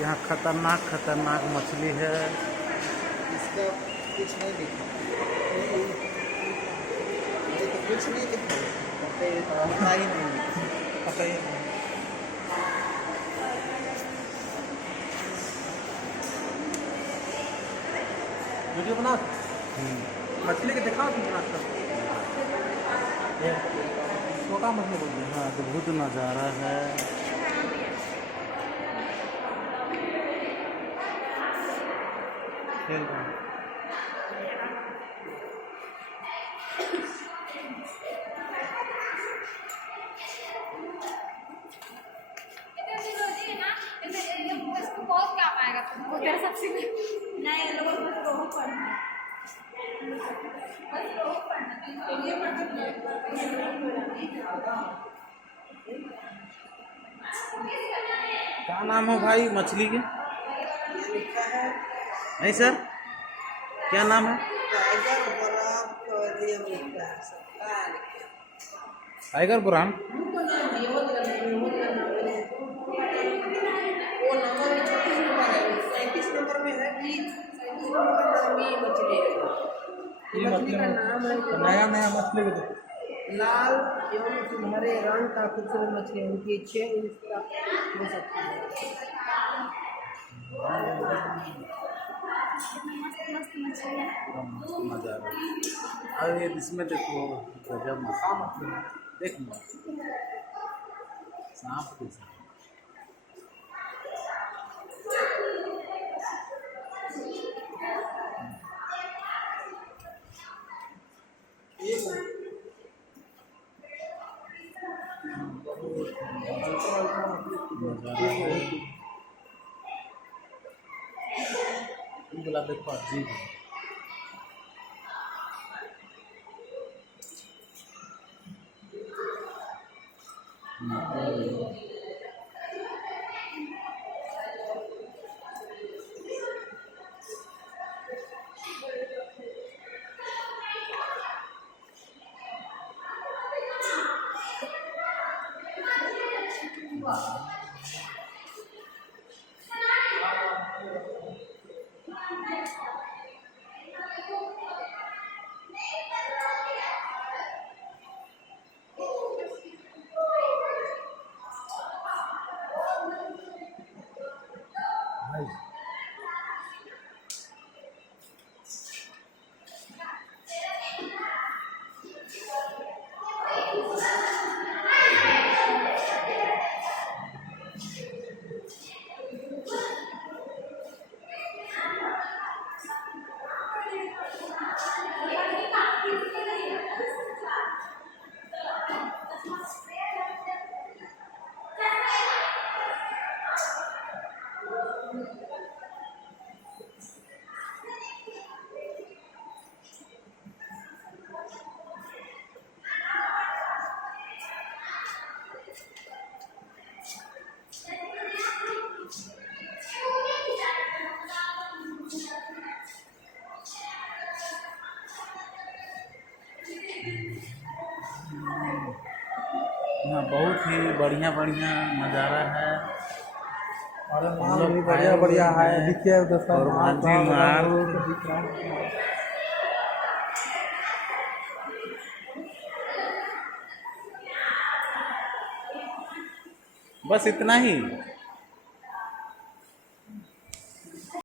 यहाँ खतरनाक खतरनाक मछली है। इसका कुछ नहीं दिखा, ये तो कुछ नहीं दिखा, पता ही नहीं, पता ही नहीं। वीडियो बना मछली के दिखा तुम बना छोटा मछली बोल रहे यहाँ अद्भुत नज़ारा है। खेल रहा है। बहुत काम आएगा तुमको तेरे सबसे नहीं लोगों को तो बहुत पढ़ना है बस बहुत पढ़ना ये क्या नाम है भाई मछली के? नहीं सर, क्या नाम है? Tiger brand. मछली का नाम है नया नया मछली का लाल एवं सुनहरे रंग का खूबसूरत मछली है। उनकी 6 इंच तक हो सकती है। मस्त मछली है। नज़ारा अरे इसमें देखो गजब मछली, देख लो सांप के साथ। गुलाब देखो अजीब है। यहाँ बहुत ही बढ़िया बढ़िया नज़ारा है और हम लोग बढ़िया बढ़िया है। देखिए और माझी मार बस इतना ही।